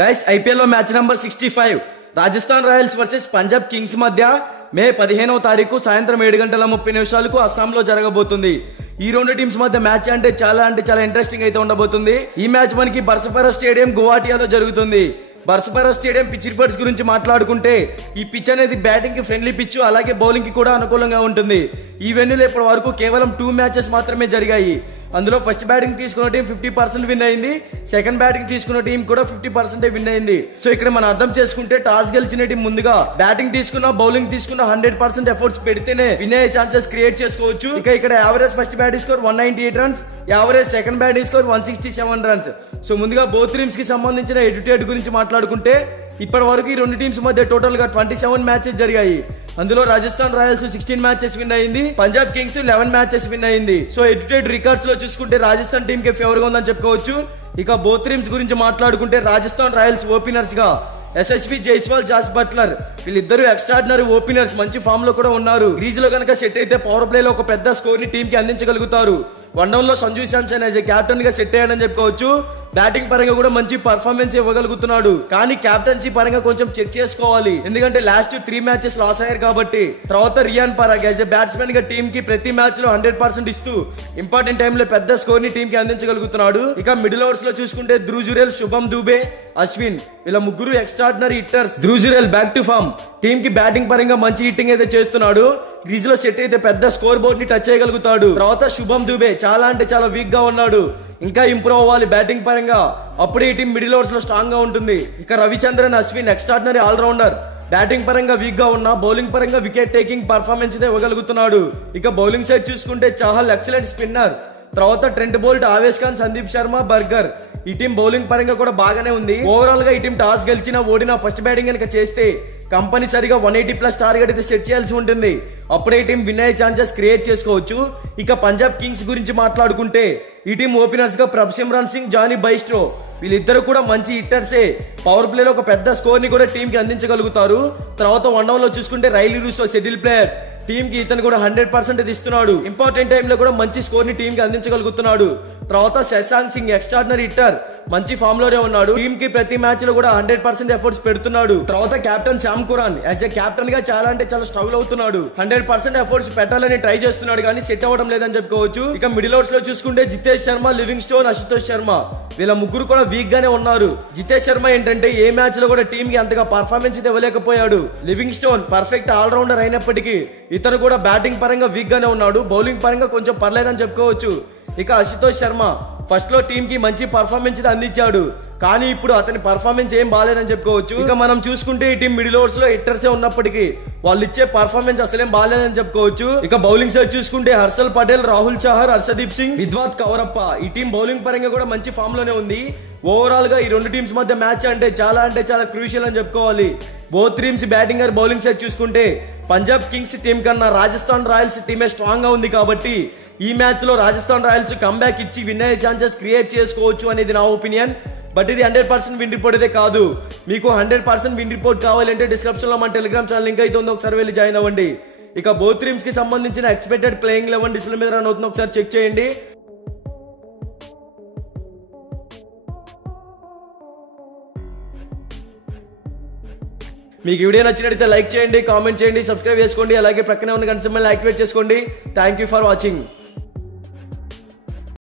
Guys IPL లో match number 65 Rajasthan Royals versus Punjab Kings మధ్య మే 15వ తారీఖు సాయంత్రం 7:30 అస్సాంలో జరగబోతుంది. ఈ రెండు టీమ్స్ మధ్య మ్యాచ్ అంటే చాలా ఇంట్రెస్టింగ్ అయితే ఉండబోతుంది. ఈ మ్యాచ్ మనకి బర్సపరా స్టేడియం గువాహటియాలో జరుగుతుంది. బర్సపరా స్టేడియం పిచ్ రిపోర్ట్స్ గురించి మాట్లాడుకుంటే ఈ పిచ్ అనేది బ్యాటింగ్ కి ఫ్రెండ్లీ పిచ్, అలాగే బౌలింగ్ కి కూడా అనుకూలంగా ఉంటుంది. ఈ వెన్యూలో ఇప్పటి వరకు కేవలం 2 మ్యాచెస్ మాత్రమే జరిగాయి. అందులో ఫస్ట్ బ్యాటింగ్ తీసుకున్న టీం 50% విన్ అయింది, సెకండ్ బ్యాటింగ్ తీసుకున్న టీం కూడా 50% విన్ అయింది. సో ఇక్కడ మనం అర్థం చేసుకుంటే టాస్ గెలిచిన టీం ముందుగా బ్యాటింగ్ తీసుకున్న బౌలింగ్ తీసుకున్న 100% ఎఫర్ట్స్ పెడితేనే విన్ అయ్యే ఛాన్సెస్ క్రియేట్ చేసుకోవచ్చు. ఇక్కడ average first batting score 198 runs, average second batting score 167 runs. So ముందుగా బోత్ టీమ్స్ కి సంబంధించిన ఎడ్యుటేట్ గురించి మాట్లాడుకుంటే ఇప్పటి వరకు ఈ రెండు టీమ్స్ మధ్య టోటల్ గా 27 మ్యాచెస్ జరిగాయి. అందులో రాజస్థాన్ రాయల్స్ 16 మ్యాచెస్ విన్ అయింది, పంజాబ్ కింగ్స్ 11 మ్యాచెస్ విన్ అయింది. సో ఎడ్యుటేట్ రికార్డ్స్ లో చూసుకుంటే రాజస్థాన్ టీమ్ కి ఫేవర్ గా ఉందని చెప్పుకోవచ్చు. ఇక బోత్ టీమ్స్ గురించి మాట్లాడుకుంటే రాజస్థాన్ రాయల్స్ ఓపెనర్స్ గా ఎస్ఎస్వి జైస్వాల్, జాస్ బట్లర్ వీళ్ళిద్దరు ఎక్స్ట్రాడినరీ ఓపెనర్స్, మంచి ఫామ్ లో కూడా ఉన్నారు. క్రీజ్ లో కనుక సెట్ అయితే పవర్ ప్లే లో ఒక పెద్ద స్కోర్ ని టీమ్ కి అందించగలుగుతారు. వన్ డౌన్ లో సంజు శాంసన్ యాజ్ కెప్టెన్ గా సెట్ అయ్యాడని చెప్పుకోవచ్చు. బ్యాటింగ్ పరంగా కూడా మంచి పర్ఫార్మెన్స్ ఇవ్వగలుగుతున్నాడు, కానీ కెప్టెన్సీ పరంగా కొంచెం చెక్ చేసుకోవాలి. ఎందుకంటే లాస్ట్ 3 మ్యాచెస్ లాస్ అయ్యారు కాబట్టి. తర్వాత రియాన్ పరాగ్ యాజ్ బ్యాట్స్మెన్ గా టీమ్ కి ప్రతి మ్యాచ్ లో 100% ఇస్తూ ఇంపార్టెంట్ టైమ్ లో పెద్ద స్కోర్ ని టీమ్ కి అందించగలుగుతున్నాడు. ఇక మిడిల్ ఓవర్స్ లో చూసుకుంటే ధ్రువ్ జురేల్, శుభం దూబే, అశ్విన్ వీళ్ళ ముగ్గురు extraordinary hitters. Dhruv Jurel back to form, team కి బ్యాటింగ్ పరంగా మంచి హిట్టింగ్ అయితే చేస్తున్నాడు. క్రీజ్ లో సెట్ అయితే పెద్ద స్కోర్ బోర్డ్ ని టచ్ చేయగలుగుతాడు. తర్వాత శుభం దూబే చాలా వీక్ గా ఉన్నాడు, ఇంకా ఇంప్రూవ్ అవ్వాలి బ్యాటింగ్ పరంగా, అప్పుడే ఈ టీం మిడిల్ ఓవర్స్ లో స్ట్రాంగ్ గా ఉంటుంది. ఇక Ravichandran Ashwin extraordinary allrounder, batting పరంగా వీక్ గా ఉన్నా బౌలింగ్ పరంగా వికెట్ టేకింగ్ పర్ఫార్మెన్స్ అయితే ఇవ్వగలుగుతున్నాడు. ఇక బౌలింగ్ సైడ్ చూసుకుంటే చాహల్ ఎక్సలెంట్ స్పిన్నర్, తర్వాత Trent Boult, Avesh Khan, Sandeep Sharma, burger ఈ టీం బౌలింగ్ పరంగా కూడా బాగానే ఉంది. ఓవరాల్ గా ఈ టీం టాస్ గెలిచినా ఓడినా ఫస్ట్ బ్యాటింగ్ కనుక చేస్తే కంపల్సరీగా 180+ టార్గెట్ అయితే సెట్ చేయాల్సి ఉంటుంది. అప్పుడే టీం విన్ అయ్యే ఛాన్సెస్ క్రియేట్ చేసుకోవచ్చు. ఇక పంజాబ్ కింగ్స్ గురించి మాట్లాడుకుంటే ఈ టీం ఓపెనర్స్ గా ప్రభ్సిమ్రాన్ సింగ్, జానీ బైస్ట్రో వీళ్ళిద్దరు కూడా మంచి హిట్టర్సే. పవర్ ప్లే లో ఒక పెద్ద స్కోర్ ని కూడా టీం కి అందించగలుగుతారు. తర్వాత వన్ డౌన్ లో చూసుకుంటే Riley Russo schedule player, team కి ఇతను కూడా 100% ఇస్తున్నాడు. ఇంపార్టెంట్ టైమ్ లో కూడా మంచి స్కోర్ ని టీమ్ కి అందించగలుగుతున్నాడు. తర్వాత శశాంక్ సింగ్ ఎక్స్ట్రాడినరీ హిట్టర్, మంచి ఫామ్ లోనే ఉన్నాడు. టీమ్ కి ప్రతి మ్యాచ్ లో కూడా 100% ఎఫర్ట్స్ పెడుతున్నాడు. తర్వాత captain Sam Quran as a captain గా చాలా స్ట్రగుల్ అవుతున్నాడు. 100% ఎఫర్ట్స్ పెట్టాలని ట్రై చేస్తున్నాడు, కానీ సెట్ అవ్వడం లేదని చెప్పుకోవచ్చు. ఇక మిడిల్ ఓవర్స్ లో చూసుకుంటే జితేష్ శర్మ, లివింగ్ స్టోన్, అశుతోష్ శర్మ వీళ్ళ ముగ్గురు కూడా వీక్ గానే ఉన్నారు. జితేష్ శర్మ ఏంటంటే ఏ మ్యాచ్ లో కూడా టీమ్ కి అంతగా పర్ఫార్మెన్స్ అయితే ఇవ్వలేకపోయాడు. లివింగ్ స్టోన్ పర్ఫెక్ట్ ఆల్రౌండర్ అయినప్పటికీ ఇతను కూడా బ్యాటింగ్ పరంగా వీక్ గానే ఉన్నాడు, బౌలింగ్ పరంగా కొంచెం పర్లేదని చెప్పుకోవచ్చు. ఇక అశుతోష్ శర్మ ఫస్ట్ లో టీమ్ కి మంచి పర్ఫార్మెన్స్ అందించాడు, కానీ ఇప్పుడు అతని పర్ఫార్మెన్స్ ఏం బాగాలేదని చెప్పుకోవచ్చు. ఇక మనం చూసుకుంటే ఈ టీం మిడిల్ ఓవర్స్ లో హిట్టర్సే ఉన్నప్పటికీ వాళ్ళు ఇచ్చే పర్ఫార్మెన్స్ అసలేం బాగాలేదని చెప్పుకోవచ్చు. ఇక బౌలింగ్ సైడ్ చూసుకుంటే హర్షల్ పటేల్, రాహుల్ చహర్, హర్షదీప్ సింగ్, విద్వాత్ కౌరప్ప ఈ టీం బౌలింగ్ పరంగా కూడా మంచి ఫామ్ లోనే ఉంది. ఓవరాల్ గా ఈ రెండు టీమ్స్ మధ్య మ్యాచ్ అంటే చాలా క్రూషియల్ అని చెప్పుకోవాలి. Both teams batting are bowling side చూసుకుంటే పంజాబ్ కింగ్స్ టీం కన్నా రాజస్థాన్ రాయల్స్ టీమే స్ట్రాంగ్ గా ఉంది కాబట్టి ఈ మ్యాచ్ లో రాజస్థాన్ రాయల్స్ కంబ్యాక్ ఇచ్చి విన్ అయ్యే ఛాన్సెస్ క్రియేట్ చేసుకోవచ్చు అనేది నా ఒపీనియన్. బట్ ఇది 100% విన్ రిపోర్ట్ అయితే కాదు. మీకు 100% విన్ రిపోర్ట్ కావాలంటే డిస్క్రిప్షన్ లో మన టెలిగ్రామ్ ఛానల్ లింక్ అయితే ఉంది, ఒకసారి వెళ్ళి జాయిన్ అవ్వండి. ఇక బోత్ టీమ్స్ కి సంబంధించిన ఎక్స్పెక్టెడ్ ప్లేయింగ్ 11 డిస్ప్లే మీద రన్ అవుతుంది, ఒకసారి చెక్ చేయండి. మీకు వీడియో నచ్చినట్లయితే లైక్ చేయండి, కామెంట్ చేయండి, సబ్స్క్రైబ్ చేసుకోండి, అలాగే ప్రక్కనే ఉన్న గంట సింబల్ యాక్టివేట్ చేసుకోండి. Thank you for watching.